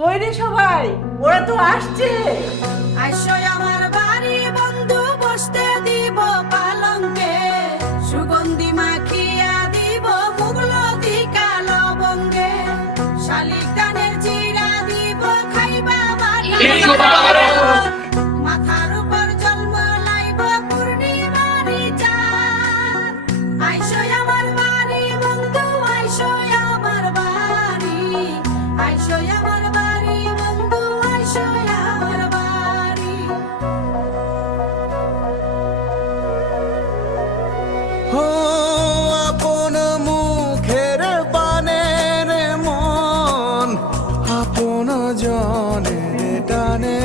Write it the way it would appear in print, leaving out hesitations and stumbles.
কই রে সবাই, ওরা তো আসছে। আইসো আমার বাড়ি বন্ধু, বসতে দিব পালঙ্কে, সুগন্ধি মাখিয়া দিব মুগলতি কালো বঙ্গে, শালিক ধানের জিরা দিব খাইবা মাথার উপর জন্ম লাইব পূর্ণিমারি চাঁদ। আইসো আমার বাড়ি বন্ধু, আইসো আমার বাড়ি, আইসো আমার বাড়ি বন্ধু, আইসো আমার বাড়ি। ও আপন মুখের বানের মন, আপন জনের টানে